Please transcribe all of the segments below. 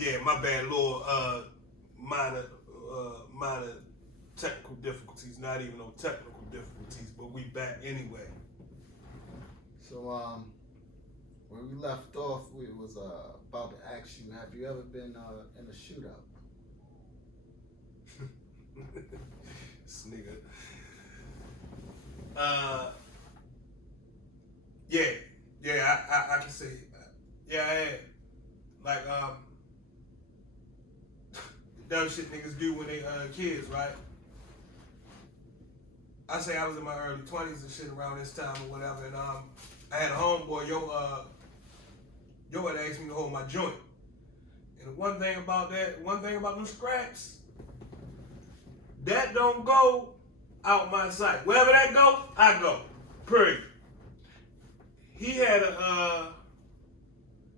Yeah, my bad, little minor minor technical difficulties. Not even no technical difficulties, but we back anyway. So when we left off, we was about to ask you, have you ever been in a shootout? This nigga. Uh, yeah, yeah, I can say, yeah, I had like dumb shit niggas do when they kids, right? I say I was in my early 20s and shit around this time or whatever, and I had a homeboy, yo had asked me to hold my joint. And the one thing about them scraps, that don't go out my sight. Wherever that go, I go. Period. He had a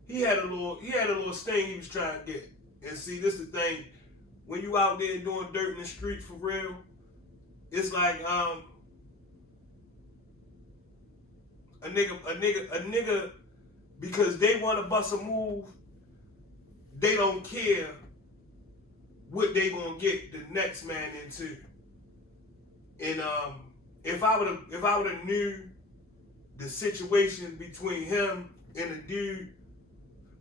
little sting he was trying to get. And see, this is the thing. When you out there doing dirt in the street for real, it's like a nigga because they want to bust a move, they don't care what they gonna get the next man into. And if I would have knew the situation between him and the dude,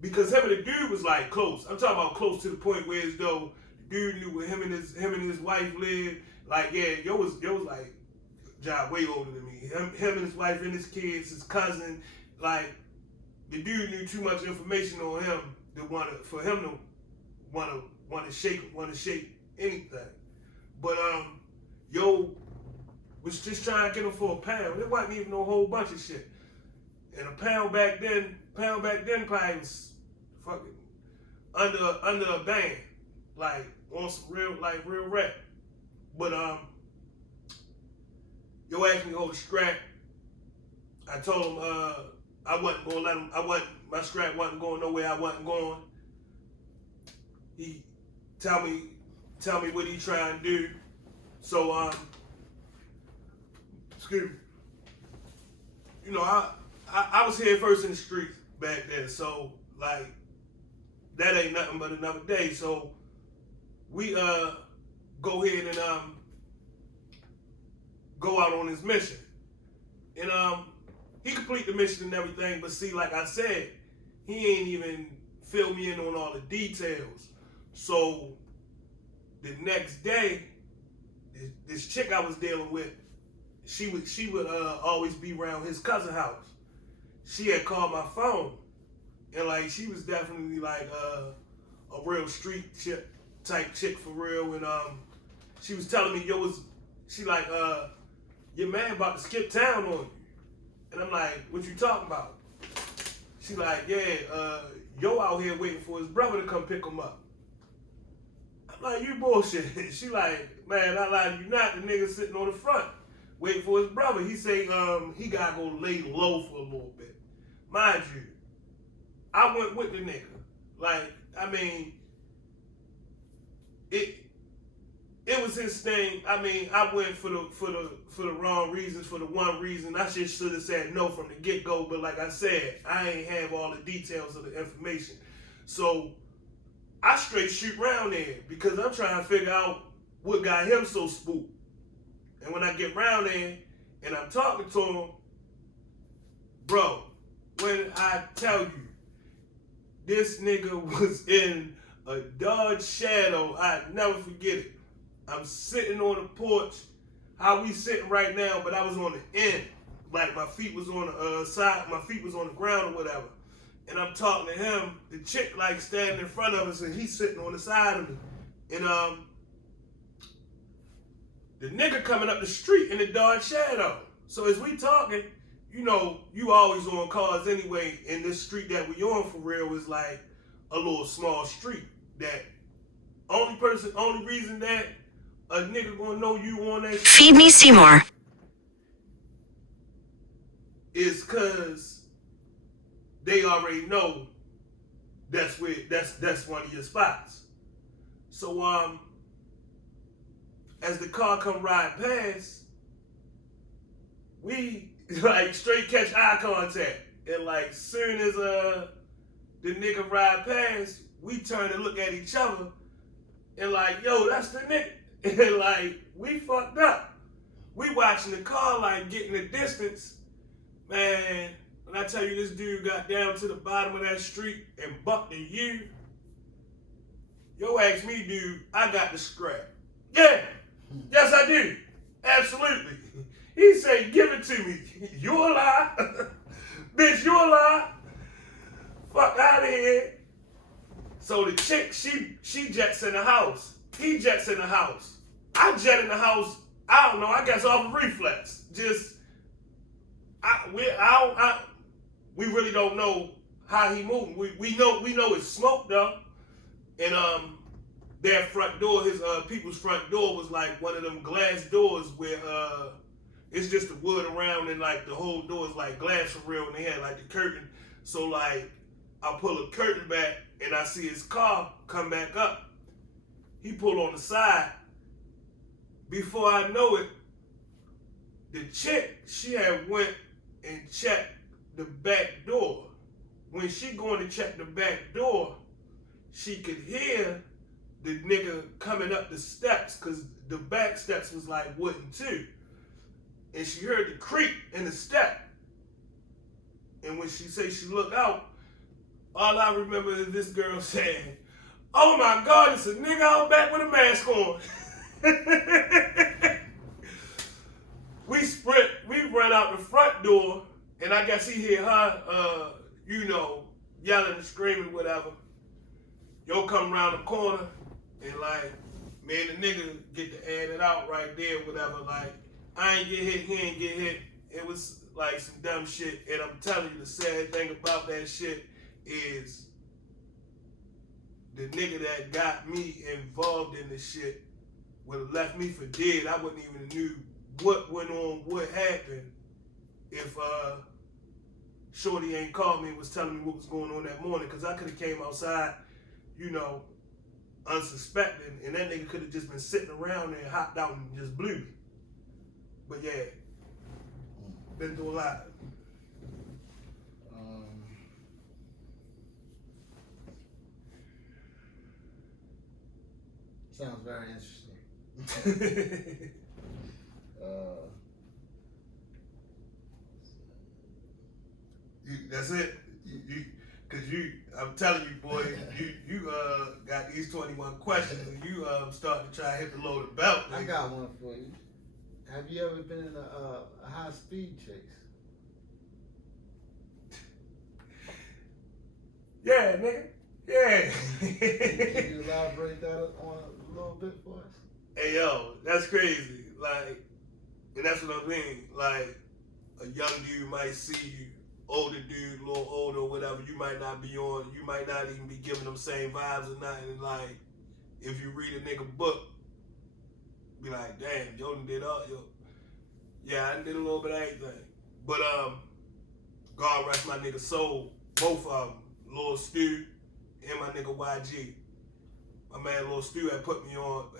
because him and the dude was like close. I'm talking about close to the point where as though the dude knew where him and his wife lived. Like, yeah, yo was like John way older than me. Him and his wife and his kids, his cousin, like the dude knew too much information on him for him to want to shake anything. But yo was just trying to get him for a pound. It wasn't even a whole bunch of shit. And a pound back then probably was fucking under a band, like on some real rap. But yo asked me to hold a scrap. I told him I wasn't gonna let him. My scrap wasn't going nowhere. I wasn't going. He tell me what he trying to do. So excuse me. You know, I was here first in the streets back then, so like that ain't nothing but another day. So we go ahead and go out on his mission. And he complete the mission and everything, but see, like I said, he ain't even fill me in on all the details. So the next day, this chick I was dealing with, she would always be around his cousin's house. She had called my phone, and like she was definitely like a real street chick type chick for real. And she was telling me, she like your man about to skip town on you. And I'm like, what you talking about? She like, yeah, yo out here waiting for his brother to come pick him up. I'm like, you bullshit. She like, man, I lie to you not, the nigga sitting on the front waiting for his brother. He say he gotta go lay low for a little bit. Mind you, I went with the nigga. Like, I mean, it was his thing. I mean, I went for the wrong reasons, for the one reason. I just should have said no from the get-go, but like I said, I ain't have all the details of the information. So I straight shoot round there because I'm trying to figure out what got him so spooked. And when I get round there and I'm talking to him, bro, when I tell you, this nigga was in a Dodge Shadow, I never forget it. I'm sitting on the porch, how we sitting right now, but I was on the end. Like my feet was on the side, my feet was on the ground or whatever. And I'm talking to him, the chick like standing in front of us and he's sitting on the side of me. And the nigga coming up the street in the Dodge Shadow. So as we talking, you know, you always on cars anyway, and this street that we on for real is like a little small street that only reason that a nigga gonna know you on that Feed me Seymour is cause they already know that's one of your spots. So as the car come ride past, we like straight catch eye contact. And like soon as the nigga ride past, we turn and look at each other and like, yo, that's the nigga. And like, we fucked up. We watching the car like getting the distance. Man, when I tell you this dude got down to the bottom of that street and bucked in you, yo ask me, dude, I got the scrap. Yeah, yes I do. Absolutely. He said, give it to me. You a lie. Bitch, you a lie. Fuck out of here. So the chick, she jets in the house. He jets in the house. I jet in the house, I don't know, I guess off of reflex. Just, we really don't know how he moving. We know it's smoke though. And their front door, his people's front door was like one of them glass doors where it's just the wood around and like the whole door is like glass for real, and they had like the curtain. So like I pull a curtain back and I see his car come back up. He pulled on the side. Before I know it, the chick, she had went and checked the back door. When she going to check the back door, she could hear the nigga coming up the steps, because the back steps was like wooden too. And she heard the creak in the step. And when she said she looked out, all I remember is this girl saying, "Oh my God, it's a nigga out back with a mask on." We run out the front door, and I guess he hear her, yelling and screaming, whatever. Yo come around the corner, and like, me and the nigga get to add it out right there, whatever. Like, I ain't get hit, he ain't get hit. It was like some dumb shit, and I'm telling you, the sad thing about that shit is the nigga that got me involved in this shit would have left me for dead. I wouldn't even knew what went on, what happened, if Shorty ain't called me and was telling me what was going on that morning, because I could have came outside, unsuspecting, and that nigga could have just been sitting around there and hopped out and just blew me. But yeah, been through a lot. Sounds very interesting. That's it. I'm telling you, boy, you got these 21 questions, and you starting to try to hit the load of belt. Nigga. I got one for you. Have you ever been in a high speed chase? Yeah, nigga. Yeah. Can you elaborate that on a little bit for us? Hey, yo, that's crazy. Like, and that's what I mean. Like, a young dude might see you, older dude, a little older, whatever. You might not be on. You might not even be giving them same vibes or nothing. And like, if you read a nigga book, be like, damn, Jordan did all yo. Yeah, I did a little bit of everything. But God rest my nigga soul, both of them, Lil Stu and my nigga YG. My man Lil Stu had put me on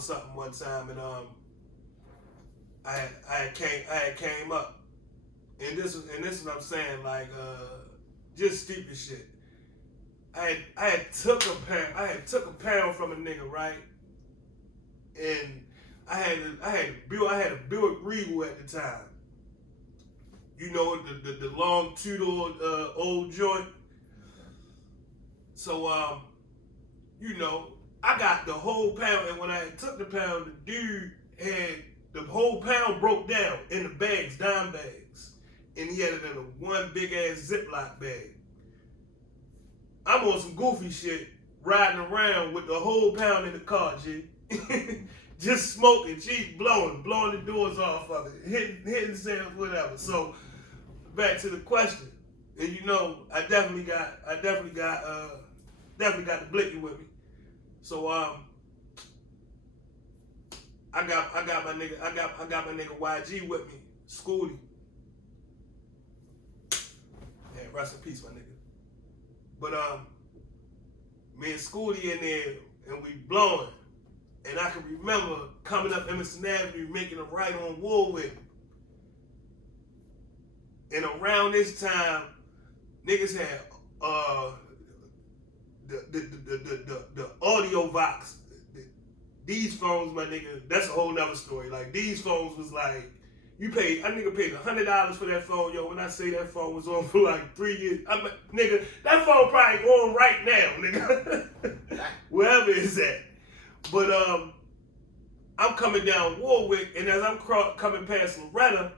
something one time, and I had came up. And this is what I'm saying, like just stupid shit. I had took a pound from a nigga, right? And I had a Buick Regal at the time. The long two-door old joint. So I got the whole pound, and when I took the pound, the dude had the whole pound broke down in the bags, dime bags. And he had it in a one big ass Ziploc bag. I'm on some goofy shit, riding around with the whole pound in the car, G. Just smoking, G, blowing the doors off of it, hitting sales, whatever. So back to the question. And I definitely got the blicky with me. So I got my nigga YG with me, Scooty. Yeah, rest in peace, my nigga. But me and Scooty in there, and we blowing. And I can remember coming up Emerson Avenue, making a right on Woolwick. And around this time, niggas had the these phones, my nigga, that's a whole nother story. Like, these phones was like, a nigga paid $100 for that phone, yo. When I say that phone was on for like 3 years, nigga, that phone probably on right now, nigga. Wherever it's at. But I'm coming down Warwick, and as I'm coming past Loretta,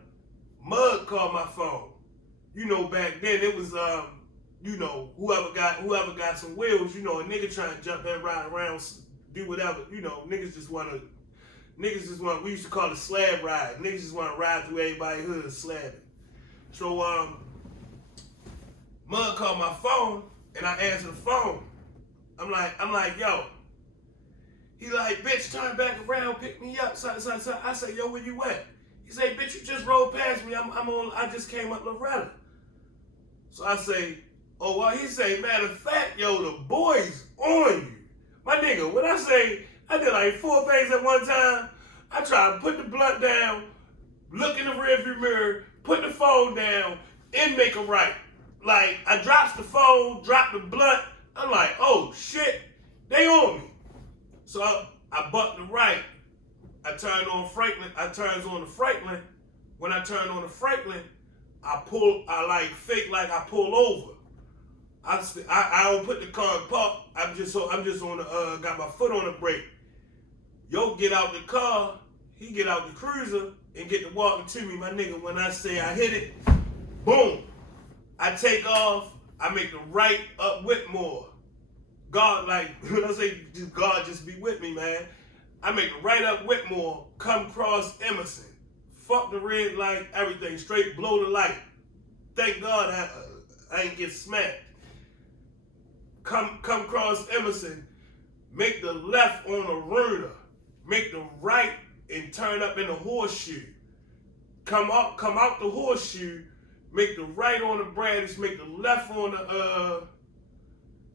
Mud called my phone. You know, back then it was you know, whoever got some wheels, you know, a nigga trying to jump and ride around, do whatever, you know, niggas just want, we used to call it slab ride. Niggas just want to ride through everybody's hood slabbing. So, Mud called my phone, and I answered the phone. I'm like, yo. He like, bitch, turn back around, pick me up. So I say, yo, where you at? He say, bitch, you just rolled past me. I just came up Loretta. So I say, oh, well, he say, matter of fact, yo, the boy's on you. My nigga, when I say, I did like 4 things at one time. I tried to put the blunt down, look in the rearview mirror, put the phone down, and make a right. Like, I drops the phone, drop the blunt. I'm like, oh, shit, they on me. So I bucked the right. I turned on Franklin. I turns on the Franklin. When I turned on the Franklin, I like fake like I pull over. I don't put the car in park. I'm just on the got my foot on the brake. Yo, get out the car. He get out the cruiser and get to walking to me, my nigga. When I say I hit it, boom. I take off. I make the right up Whitmore. God, like, when I say God just be with me, man. I make it right up Whitmore, come across Emerson. Fuck the red light, everything. Straight blow the light. Thank God I ain't get smacked. Come across Emerson, make the left on the Runa. Make the right and turn up in the horseshoe. Come out the horseshoe, make the right on the Bradish, make the left on the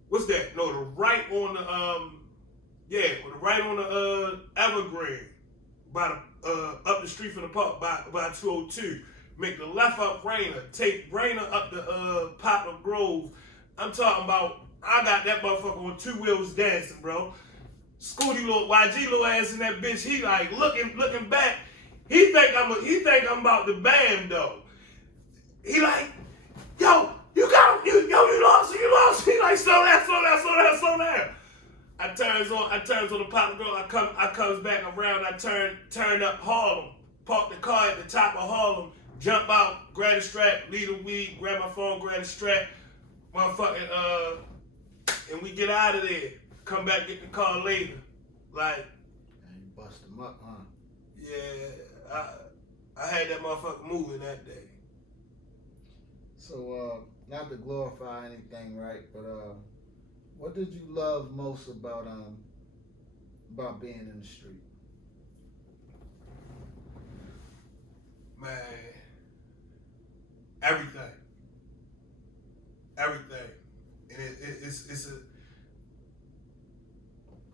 what's that? No, the right on the the right on the Evergreen, by the up the street from the park by 202. Make the left up Rainer, take Rainer up the Poplar Grove. I'm talking about, I got that motherfucker on 2 wheels dancing, bro. Scooty little YG little ass in that bitch. He like looking back. He think I'm about to bam though. He like, yo, you lost. He like, slow down. I turns on the Poplar Grove. I comes back around. I turn up Harlem. Park the car at the top of Harlem. Jump out, grab the strap, leave the weed, grab my phone, grab the strap, motherfucking and we get out of there. Come back, get the car later. Like, and you bust them up, huh? Yeah, I had that motherfucker moving that day. So, not to glorify anything, right? But what did you love most about being in the street? Man, everything. And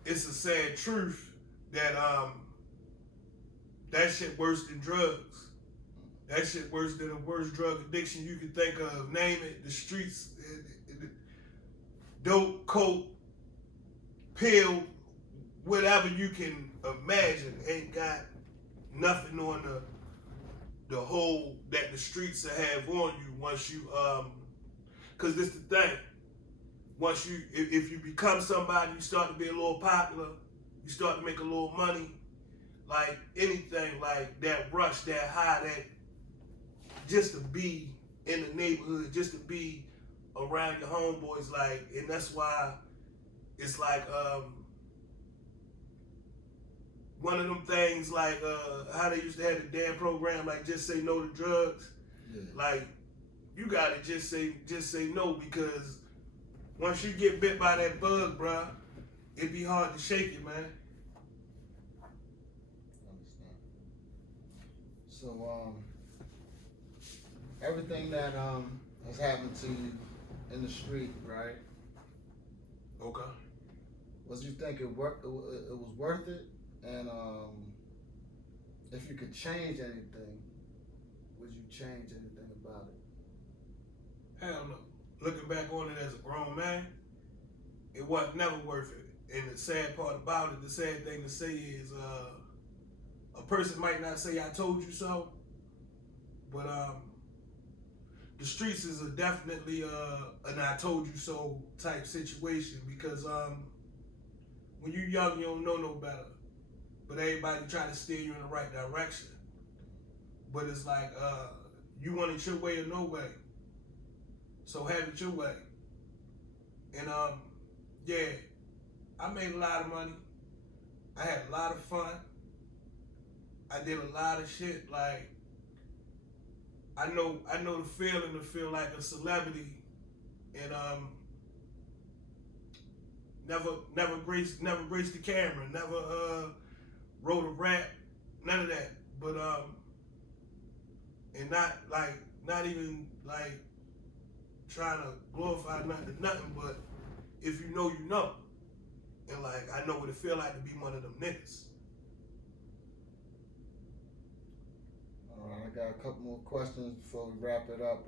it's a sad truth that that shit worse than drugs. That shit worse than the worst drug addiction you can think of. Name it, the streets, dope, coke, pill, whatever you can imagine, ain't got nothing on the whole that the streets will have on you once you cause this the thing. Once you if you become somebody, you start to be a little popular, you start to make a little money, like anything, like that rush, that high, that just to be in the neighborhood, just to be around your homeboys, like, and that's why it's like one of them things like how they used to have the damn program, like just say no to drugs. Yeah. Like, you gotta just say no, because once you get bit by that bug, bruh, it'd be hard to shake it, man. Understand. So everything that has happened to you in the street, right? Okay. Was you think it was worth it? And if you could change anything, would you change anything about it? Hell no. Looking back on it as a grown man, it wasn't never worth it. And the sad part about it, the sad thing to say is, a person might not say "I told you so," but the streets is a definitely an "I told you so" type situation because when you young, you don't know no better, but everybody try to steer you in the right direction. But it's like you want it your way or no way, so have it your way. And yeah, I made a lot of money. I had a lot of fun. I did a lot of shit. Like I know the feeling to feel like a celebrity, and never graced the camera, never wrote a rap, none of that. But and not even like trying to glorify nothing. But if you know, you know. And like I know what it feel like to be one of them niggas. I got a couple more questions before we wrap it up.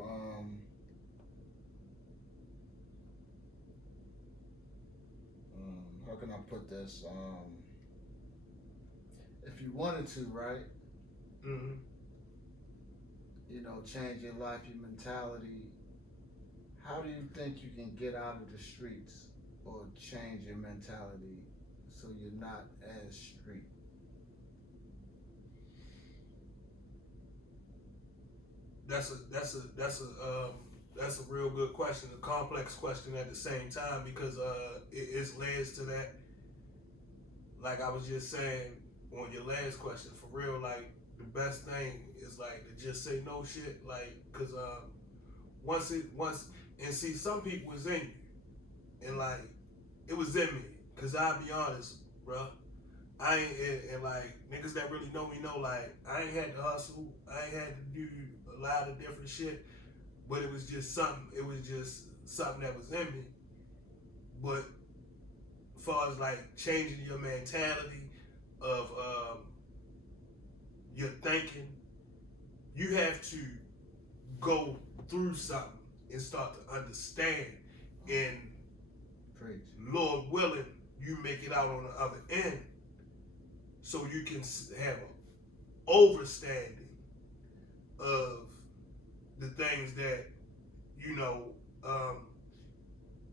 How can I put this? If you wanted to, right? Mm-hmm. You know, change your life, your mentality. How do you think you can get out of the streets or change your mentality so you're not as street? That's a real good question, a complex question at the same time because it's layers to that. Like I was just saying on your last question, for real, like the best thing is like to just say no shit, like because once and see some people is in you, and like it was in me, cause I'll be honest, bro. I ain't and like niggas that really know me know like I ain't had to hustle, I ain't had to do a lot of different shit, but it was just something. It was just something that was in me. But as far as like changing your mentality of your thinking, you have to go through something and start to understand. And Preach. Lord willing, you make it out on the other end, so you can have an overstanding of the things that you know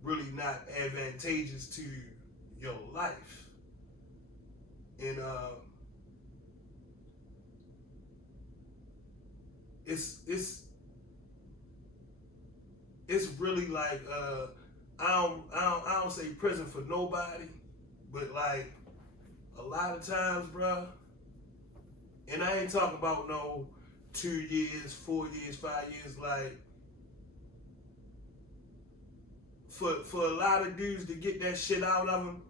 really not advantageous to your life. And it's really like I don't say prison for nobody, but like a lot of times, bruh, and I ain't talking about no 2 years, 4 years, 5 years, like for a lot of dudes to get that shit out of them,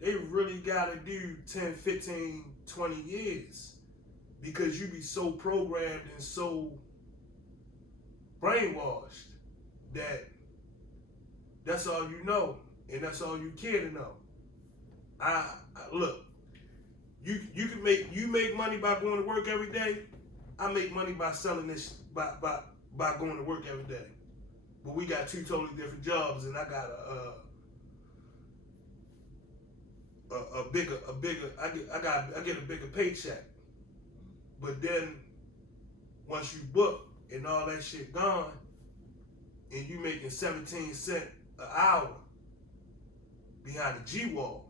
they really gotta do 10, 15, 20 years because you be so programmed and so brainwashed that that's all you know and that's all you care to know. I look, you make money by going to work every day. I make money by selling this by going to work every day. But we got two totally different jobs, and I got a bigger I get a bigger paycheck. But then once you book and all that shit gone, and you making 17 cents an hour behind the G wall,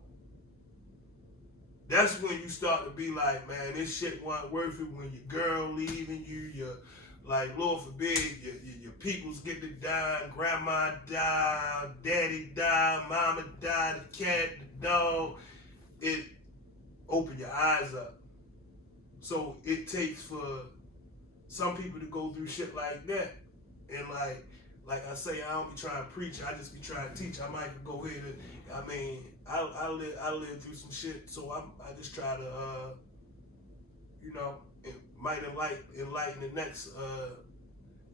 that's when you start to be like, man, this shit wasn't worth it. When your girl leaving you, your like, Lord forbid, your peoples get to die, grandma died, daddy died, mama died, the cat, the dog. It open your eyes up. So it takes for some people to go through shit like that. And like I say, I don't be trying to preach, I just be trying to teach. I might go ahead and, I mean, I lived through some shit, so I just try to, you know, it might enlighten the next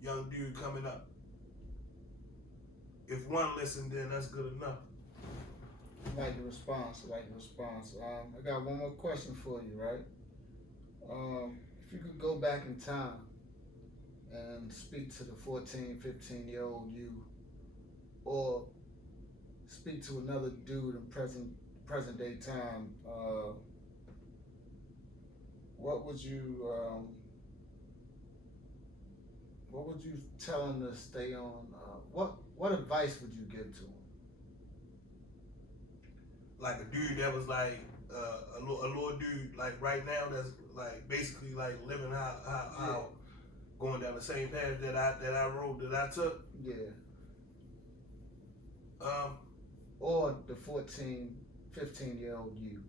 young dude coming up. If one listened, then that's good enough. I like the response. I got one more question for you, right? If you could go back in time and speak to the 14, 15-year-old you, or speak to another dude in present day time, what would you tell him to stay on? What advice would you give to him? Like a dude that was like a little dude like right now that's like basically like living how going down the same path that I rode that I took. Yeah. Or the 14, 15-year-old you.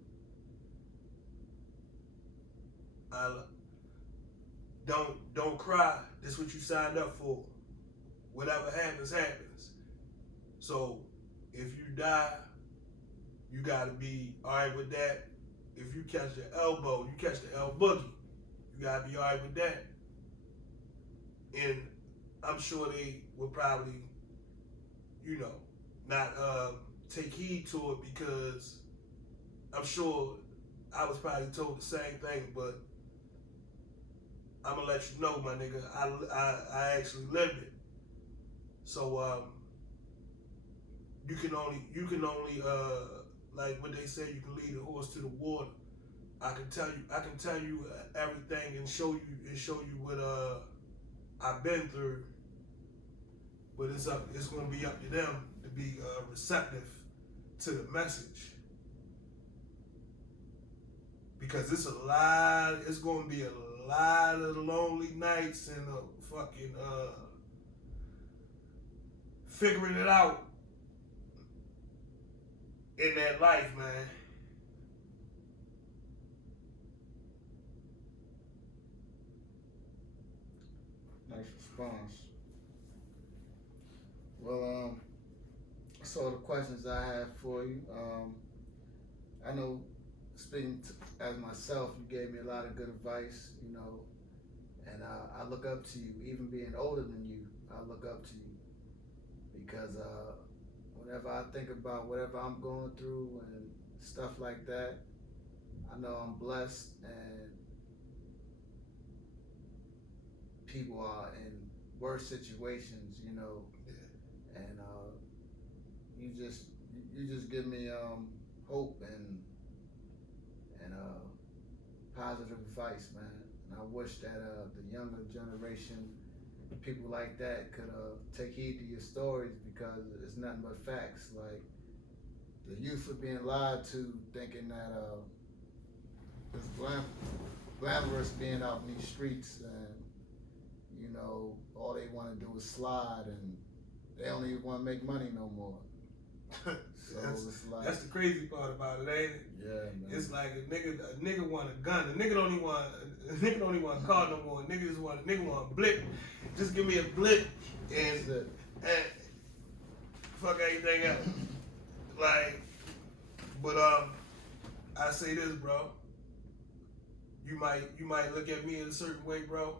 Don't cry. This is what you signed up for. Whatever happens, happens. So if you die, you gotta be alright with that. If you catch your elbow, you catch the elbow boogie. You gotta be alright with that. And I'm sure they will probably, not take heed to it, because I'm sure I was probably told the same thing, but I'm gonna let you know, my nigga, I actually lived it. So you can only like what they say, you can lead a horse to the water. I can tell you everything and show you what I've been through, but it's gonna be up to them to be receptive to the message, because it's gonna be a lot of lonely nights and fucking figuring it out in that life, man. Nice response. Well, so the questions I have for you, I know, speaking as myself, you gave me a lot of good advice, and I look up to you. Even being older than you, I look up to you, because whenever I think about whatever I'm going through and stuff like that, I know I'm blessed, and people are in worse situations, and you just give me hope and positive advice, man. And I wish that the younger generation, people like that, could take heed to your stories, because it's nothing but facts. Like, the youth are being lied to, thinking that it's glamorous being out in these streets, and all they want to do is slide, and they don't even want to make money no more. So that's the crazy part about it, ain't it? Yeah, man. It's like a nigga want a gun. A nigga don't even want a car no more. A nigga want a blip. Just give me a blip and fuck everything else. Like, but I say this, bro. You might look at me in a certain way, bro.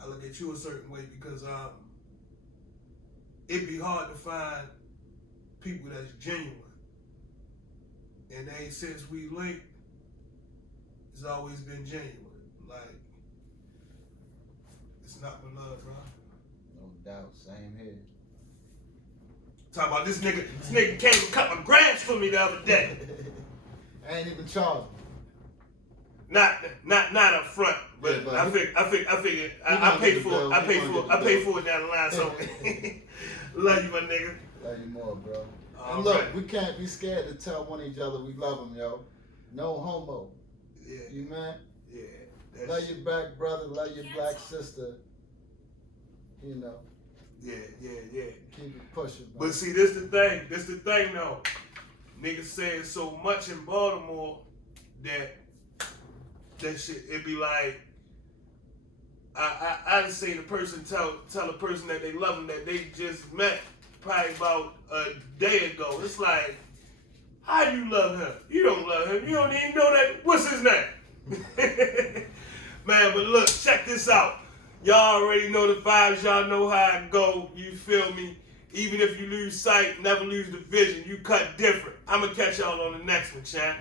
I look at you a certain way, because it'd be hard to find people that's genuine. And since we linked, it's always been genuine. Like, it's not my love, bro. No doubt, same here. Talking about this nigga came and cut my grams for me the other day. I ain't even charged. Not up front, but yeah, but I figured I paid for it down the line. So love you, my nigga. Love you more, bro. And look, we can't be scared to tell one each other we love them, yo. No homo. Yeah. You man? Yeah. Love your black brother, love your black sister. Yeah. Keep it pushing, bro. But see, this the thing though. Niggas saying so much in Baltimore that shit, it be like, I just seen a person tell a person that they love them that they just met probably about a day ago. It's like, how do you love him? You don't love him. You don't even know that. What's his name? Man, but look, check this out. Y'all already know the vibes. Y'all know how it go. You feel me? Even if you lose sight, never lose the vision. You cut different. I'm going to catch y'all on the next one, champ.